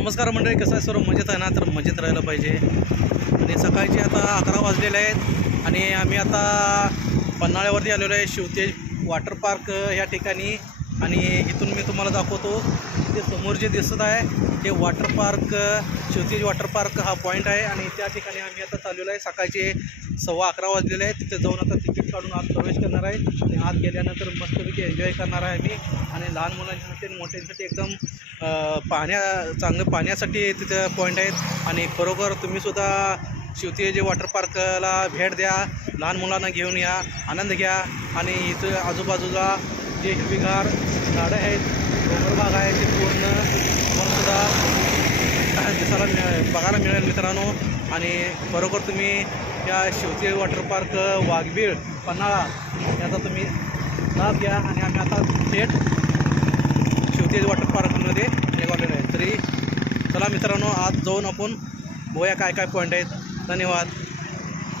नमस्कार मंडळी, कसं आहे? सर्व मजेत आहे ना? तर मजेत राहायला पाहिजे. आणि सकाळचे आता 11 वाजलेले आहेत आणि आम्ही आता पन्हाळ्यावरती आलेलो आहे, शिवतेज वॉटर पार्क ह्या ठिकाणी. आणि इथून मी तुम्हाला दाखवतो, ते समोर जे दिसत आहे ते water park, Shivtej water park हा पॉईंट आहे. आणि त्या ठिकाणी आम्ही आता चाललेलो आहे. सकाळचे 11:15 वाजलेले आहे. तिथे जाऊन आता तिकीट काढून आत प्रवेश करणार आहे आणि आत गेल्यानंतर मस्तपैकी एन्जॉय करणार आहे आम्ही. आणि लहान मुलांसाठी आणि मोठ्यांसाठी एकदम चांगलं पाण्यासाठी तिथं पॉईंट आहेत. आणि खरोखर तुम्हीसुद्धा शिवतेज वॉटर पार्कला भेट द्या, लहान मुलांना घेऊन या, आनंद घ्या. आणि इथं आजूबाजूला जे हिरवीगार झाडं आहेत, डोंगरभाग आहे, ते पूर्ण तुम्हालासुद्धा दिसायला बघायला मिळेल मित्रांनो. आणि खरोखर तुम्ही या शिवतेज वॉटर पार्क वाघबीळ पन्हाळा याचा तुम्ही लाभ घ्या. आणि आम्ही आता थेट शिवतेज वॉटर पार्कमध्ये निघालेलो आहे. तरी चला मित्रांनो, आज जाऊन आपण बघूया काय काय पॉईंट आहेत. धन्यवाद.